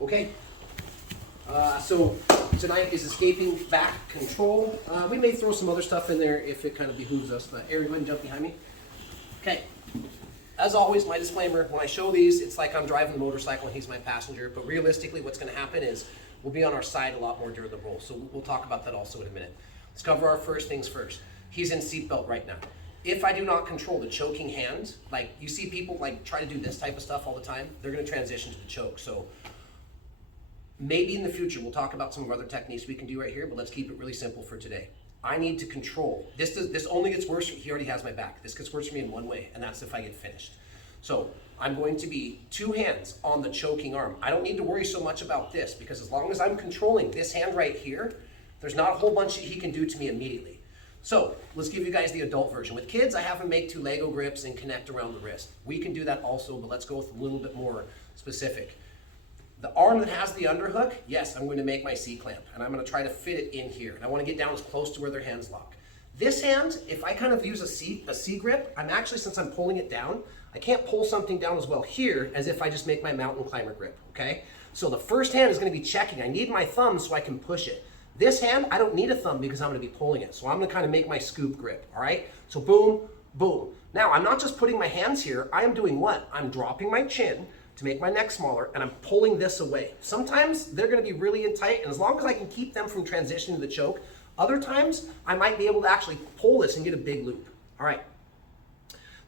Okay, so tonight is escaping back control. We may throw some other stuff in there if it kind of behooves us, but Aaron, go ahead and jump behind me. Okay, as always, my disclaimer, when I show these, it's like I'm driving the motorcycle and he's my passenger, but realistically what's going to happen is we'll be on our side a lot more during the roll, so we'll talk about that also in a minute. Let's cover our first things first. He's in seatbelt right now. If I do not control the choking hand, like you see people like try to do this type of stuff all the time, they're going to transition to the choke. So maybe in the future we'll talk about some of other techniques we can do right here, but let's keep it really simple for today. I need to control. This only gets worse. He already has my back. This gets worse for me in one way, and that's if I get finished. So I'm going to be two hands on the choking arm. I don't need to worry so much about this because as long as I'm controlling this hand right here, there's not a whole bunch that he can do to me immediately. So let's give you guys the adult version. With kids, I have them make two Lego grips and connect around the wrist. We can do that also, but let's go with a little bit more specific. The arm that has the underhook, yes, I'm going to make my C-clamp, and I'm going to try to fit it in here. And I want to get down as close to where their hands lock. This hand, if I kind of use a C grip, I'm actually, since I'm pulling it down, I can't pull something down as well here as if I just make my mountain climber grip, okay? So the first hand is going to be checking. I need my thumb so I can push it. This hand, I don't need a thumb because I'm going to be pulling it. So I'm going to kind of make my scoop grip, all right? So boom, boom. Now, I'm not just putting my hands here. I am doing what? I'm dropping my chin to make my neck smaller, and I'm pulling this away. Sometimes they're gonna be really in tight, and as long as I can keep them from transitioning to the choke, other times I might be able to actually pull this and get a big loop. All right.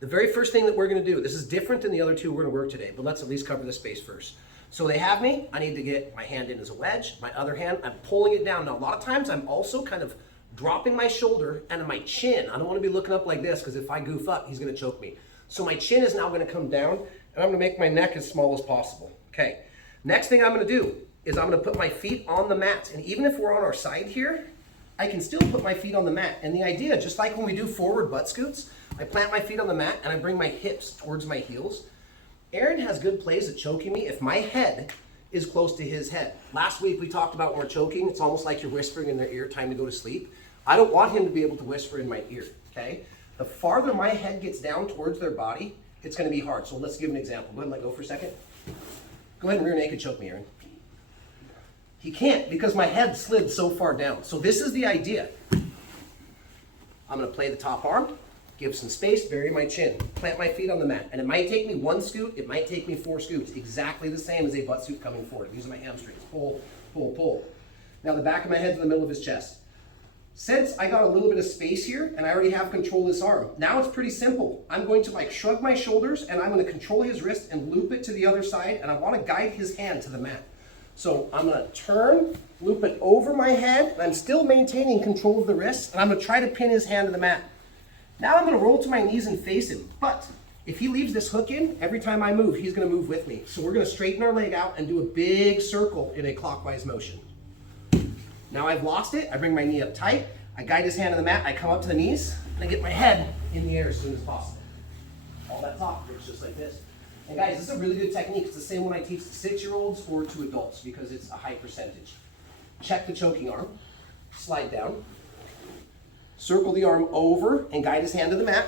The very first thing that we're gonna do, this is different than the other two we're gonna work today, but let's at least cover the space first. So they have me, I need to get my hand in as a wedge, my other hand, I'm pulling it down. Now, a lot of times I'm also kind of dropping my shoulder and my chin. I don't wanna be looking up like this, because if I goof up, he's gonna choke me. So my chin is now gonna come down, and I'm gonna make my neck as small as possible. Okay, next thing I'm gonna do is I'm gonna put my feet on the mat. And even if we're on our side here, I can still put my feet on the mat. And the idea, just like when we do forward butt scoots, I plant my feet on the mat and I bring my hips towards my heels. Aaron has good plays at choking me if my head is close to his head. Last week we talked about when we're choking, it's almost like you're whispering in their ear, time to go to sleep. I don't want him to be able to whisper in my ear, okay? The farther my head gets down towards their body, it's going to be hard. So let's give an example. Go ahead and let go for a second. Go ahead and rear naked choke me, Aaron. He can't because my head slid so far down. So this is the idea. I'm going to play the top arm, give some space, bury my chin, plant my feet on the mat. And it might take me one scoot, it might take me 4 scoots. Exactly the same as a butt scoot coming forward. These are my hamstrings. Pull, pull, pull. Now the back of my head's in the middle of his chest. Since I got a little bit of space here and I already have control of this arm, now it's pretty simple. I'm going to like shrug my shoulders and I'm going to control his wrist and loop it to the other side, and I want to guide his hand to the mat. So I'm going to turn, loop it over my head, and I'm still maintaining control of the wrist, and I'm going to try to pin his hand to the mat. Now I'm going to roll to my knees and face him, but if he leaves this hook in, every time I move, he's going to move with me. So we're going to straighten our leg out and do a big circle in a clockwise motion. Now I've lost it, I bring my knee up tight, I guide his hand on the mat, I come up to the knees, and I get my head in the air as soon as possible. All that talk works just like this. And guys, this is a really good technique. It's the same one I teach to 6-year-olds or to adults because it's a high percentage. Check the choking arm, slide down, circle the arm over and guide his hand to the mat,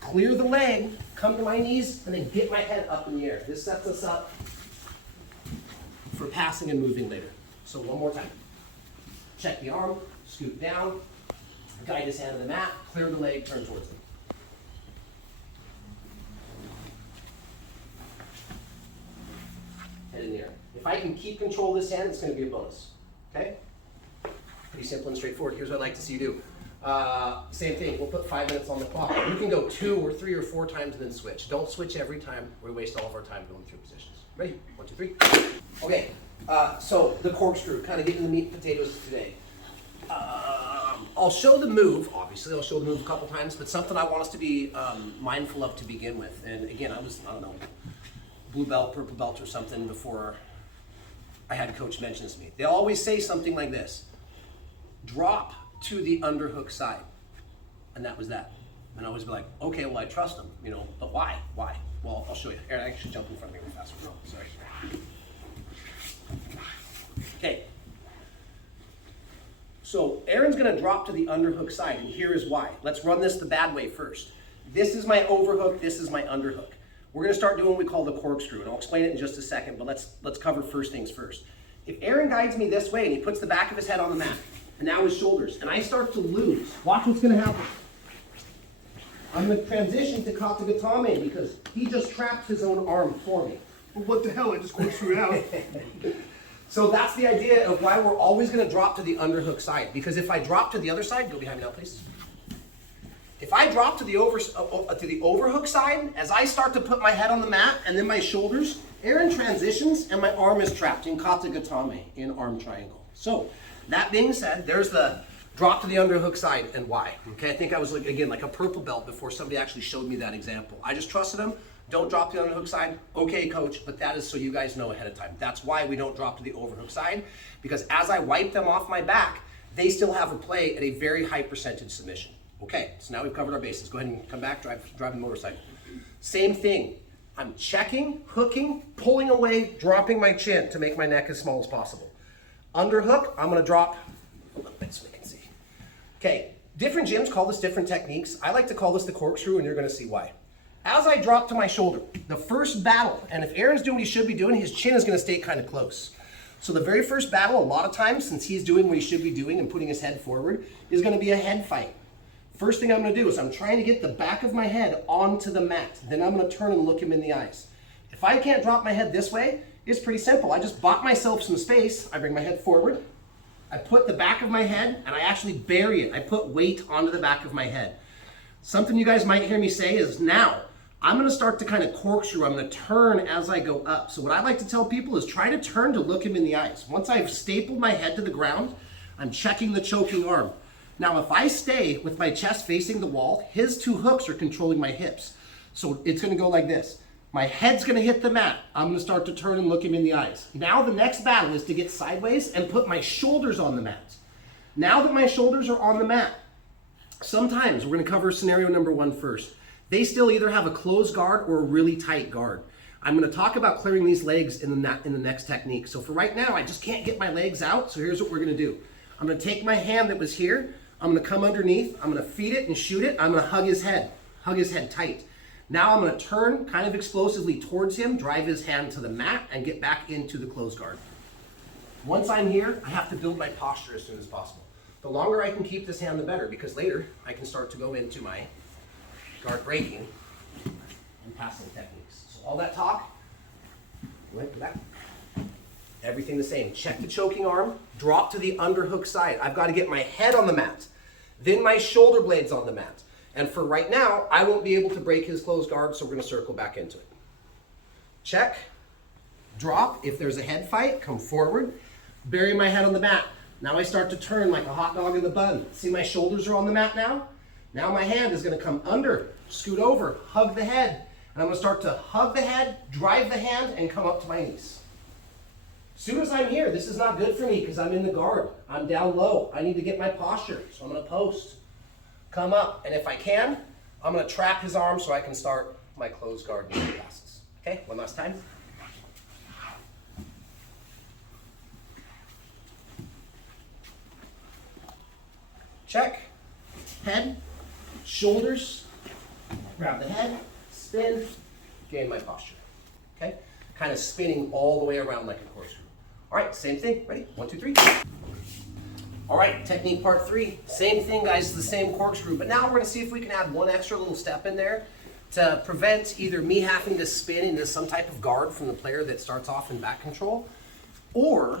clear the leg, come to my knees, and then get my head up in the air. This sets us up for passing and moving later. So one more time. Check the arm, scoot down, guide his hand to the mat, clear the leg, turn towards him. Head in the air. If I can keep control of this hand, it's going to be a bonus. Okay? Pretty simple and straightforward. Here's what I'd like to see you do. Same thing. We'll put 5 minutes on the clock. You can go 2 or 3 or 4 times and then switch. Don't switch every time. We waste all of our time going through positions. Ready? 1, 2, 3. Okay. So the corkscrew, kind of getting the meat and potatoes today. I'll show the move, obviously, I'll show the move a couple times, but something I want us to be mindful of to begin with. And again, I don't know, blue belt, purple belt or something before I had a coach mention this to me. They always say something like this: drop to the underhook side. And that was that. And I always be like, okay, well, I trust them, but why? Why? Well, I'll show you. Aaron, I actually jumped in front of me real fast. No, sorry. Okay. So Aaron's going to drop to the underhook side, and here is why. Let's run this the bad way first. This is my overhook, this is my underhook. we're gonna start doing what we call the corkscrew, and I'll explain it in just a second, but let's cover first things first. If Aaron guides me this way and he puts the back of his head on the mat, and now his shoulders, and I start to lose, watch what's gonna happen. I'm gonna transition to kata gatame because he just trapped his own arm for me. Well, what the hell, I just corkscrewed out. So that's the idea of why we're always gonna drop to the underhook side, because if I drop to the other side, go behind me now please. If I drop to the overhook side, as I start to put my head on the mat and then my shoulders, Aaron transitions and my arm is trapped in kata gatame, in arm triangle. So that being said, there's the drop to the underhook side and why. Okay, I think I was like, again, like a purple belt before somebody actually showed me that example. I just trusted him. Don't drop to the underhook side. Okay, coach, but that is so you guys know ahead of time. That's why we don't drop to the overhook side, because as I wipe them off my back, they still have a play at a very high percentage submission. Okay, so now we've covered our bases. Go ahead and come back, drive the motorcycle. Same thing. I'm checking, hooking, pulling away, dropping my chin to make my neck as small as possible. Underhook, I'm gonna drop a little bit so we can see. Okay, different gyms call this different techniques. I like to call this the corkscrew, and you're gonna see why. As I drop to my shoulder, the first battle, and if Aaron's doing what he should be doing, his chin is gonna stay kind of close. So the very first battle, a lot of times, since he's doing what he should be doing and putting his head forward, is gonna be a head fight. First thing I'm gonna do is I'm trying to get the back of my head onto the mat. Then I'm gonna turn and look him in the eyes. If I can't drop my head this way, it's pretty simple. I just bought myself some space. I bring my head forward. I put the back of my head and I actually bury it. I put weight onto the back of my head. Something you guys might hear me say is now, I'm gonna start to kind of corkscrew. I'm gonna turn as I go up. So what I like to tell people is try to turn to look him in the eyes. Once I've stapled my head to the ground, I'm checking the choking arm. Now, if I stay with my chest facing the wall, his two hooks are controlling my hips. So it's gonna go like this. My head's gonna hit the mat. I'm gonna start to turn and look him in the eyes. Now the next battle is to get sideways and put my shoulders on the mat. Now that my shoulders are on the mat, sometimes we're gonna cover scenario number 1 first. They still either have a closed guard or a really tight guard. I'm gonna talk about clearing these legs in the next technique. So for right now, I just can't get my legs out, so here's what we're gonna do. I'm gonna take my hand that was here, I'm gonna come underneath, I'm gonna feed it and shoot it, I'm gonna hug his head tight. Now I'm gonna turn kind of explosively towards him, drive his hand to the mat, and get back into the closed guard. Once I'm here, I have to build my posture as soon as possible. The longer I can keep this hand, the better, because later I can start to go into my guard breaking and passing techniques. So all that talk, went to that. Everything the same. Check the choking arm, drop to the underhook side. I've got to get my head on the mat, then my shoulder blades on the mat. And for right now, I won't be able to break his closed guard, so we're gonna circle back into it. Check, drop. If there's a head fight, come forward, bury my head on the mat. Now I start to turn like a hot dog in the bun. See my shoulders are on the mat now? Now my hand is gonna come under, scoot over, hug the head. And I'm gonna start to hug the head, drive the hand, and come up to my knees. As soon as I'm here, this is not good for me because I'm in the guard. I'm down low. I need to get my posture, so I'm gonna post. Come up, and if I can, I'm gonna trap his arm so I can start my closed guard knee passes. Okay, one last time. Check, head, shoulders, grab the head, spin, gain my posture. Okay, kind of spinning all the way around like a corkscrew. All right, same thing, ready? 1, 2, 3. All right, technique part 3. Same thing, guys, the same corkscrew, but now we're gonna see if we can add one extra little step in there to prevent either me having to spin into some type of guard from the player that starts off in back control, or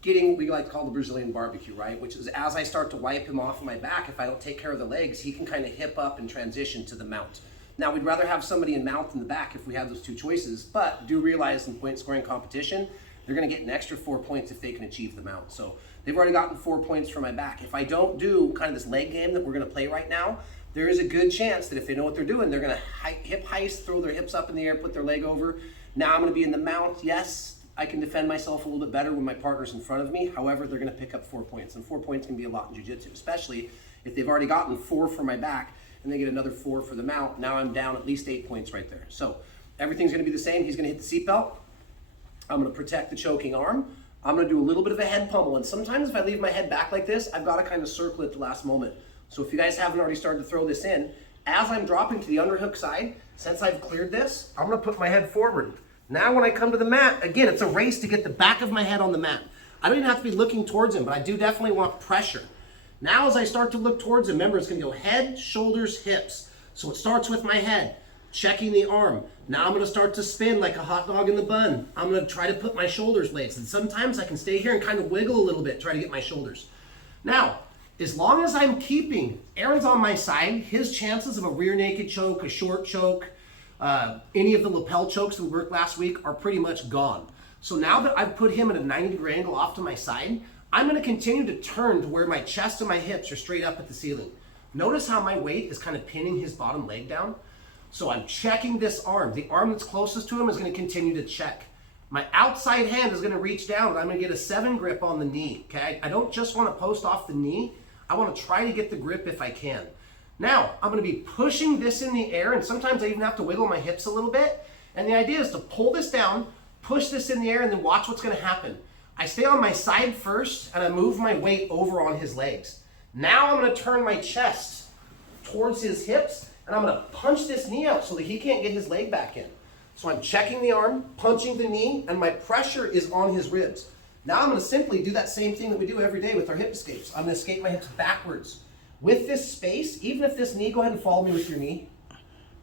getting what we like to call the Brazilian barbecue, right? Which is as I start to wipe him off of my back, if I don't take care of the legs, he can kind of hip up and transition to the mount. Now, we'd rather have somebody in mount in the back if we have those two choices, but do realize in point scoring competition, they're gonna get an extra 4 points if they can achieve the mount. So they've already gotten 4 points for my back. If I don't do kind of this leg game that we're gonna play right now, there is a good chance that if they know what they're doing, they're gonna hip heist, throw their hips up in the air, put their leg over. Now I'm gonna be in the mount. Yes, I can defend myself a little bit better when my partner's in front of me. However, they're gonna pick up 4 points, and 4 points can be a lot in jiu-jitsu, especially if they've already gotten 4 for my back and they get another 4 for the mount. Now I'm down at least 8 points right there. So everything's gonna be the same. He's gonna hit the seatbelt. I'm gonna protect the choking arm. I'm gonna do a little bit of a head pummel, and sometimes if I leave my head back like this, I've gotta kind of circle at the last moment. So if you guys haven't already started to throw this in, As I'm dropping to the underhook side, since I've cleared this, I'm gonna put my head forward. Now when I come to the mat, again, it's a race to get the back of my head on the mat. I don't even have to be looking towards him, but I do definitely want pressure. Now as I start to look towards him, remember it's gonna go head, shoulders, hips. So it starts with my head, checking the arm. Now I'm gonna start to spin like a hot dog in the bun. I'm gonna try to put my shoulders blades, and sometimes I can stay here and kind of wiggle a little bit, try to get my shoulders. Now, as long as I'm keeping Aaron's on my side, his chances of a rear naked choke, a short choke, any of the lapel chokes that we worked last week are pretty much gone. So now that I've put him at a 90-degree angle off to my side, I'm gonna continue to turn to where my chest and my hips are straight up at the ceiling. Notice how my weight is kind of pinning his bottom leg down. So I'm checking this arm. The arm that's closest to him is gonna continue to check. My outside hand is gonna reach down and I'm gonna get a 7 grip on the knee, okay? I don't just wanna post off the knee, I wanna try to get the grip if I can. Now, I'm gonna be pushing this in the air, and sometimes I even have to wiggle my hips a little bit. And the idea is to pull this down, push this in the air, and then watch what's gonna happen. I stay on my side first, and I move my weight over on his legs. Now I'm gonna turn my chest towards his hips, and I'm gonna punch this knee out so that he can't get his leg back in. So I'm checking the arm, punching the knee, and my pressure is on his ribs. Now I'm gonna simply do that same thing that we do every day with our hip escapes. I'm gonna escape my hips backwards. With this space, even if this knee, go ahead and follow me with your knee.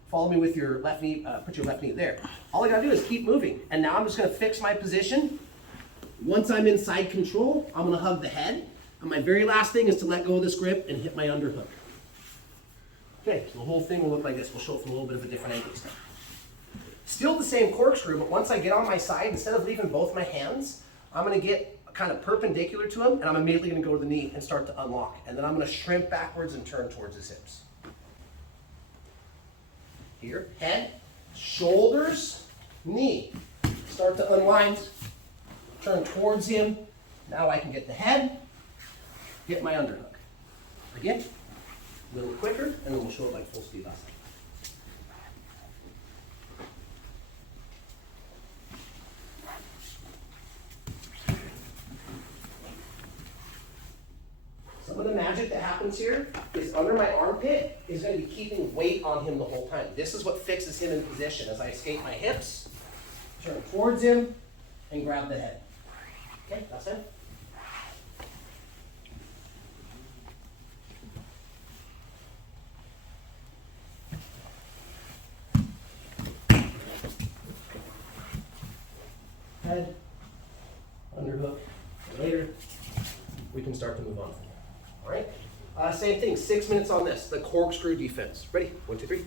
Follow me with your left knee, put your left knee there. All I gotta do is keep moving. And now I'm just gonna fix my position. Once I'm in side control, I'm gonna hug the head. And my very last thing is to let go of this grip and hit my underhook. Okay, so the whole thing will look like this. We'll show it from a little bit of a different angle this time. Still the same corkscrew, but once I get on my side, instead of leaving both my hands, I'm gonna get kind of perpendicular to him, and I'm immediately gonna go to the knee and start to unlock. And then I'm gonna shrimp backwards and turn towards his hips. Here, head, shoulders, knee. Start to unwind, turn towards him. Now I can get the head, get my underhook. Again, a little quicker, and then we'll show it like full speed last time. Some of the magic that happens here is under my armpit is going to be keeping weight on him the whole time. This is what fixes him in position as I escape my hips, turn towards him, and grab the head. Okay, last time. Head, underhook, and later we can start to move on. All right, same thing, 6 minutes on this, the corkscrew defense. Ready? 1, 2, 3.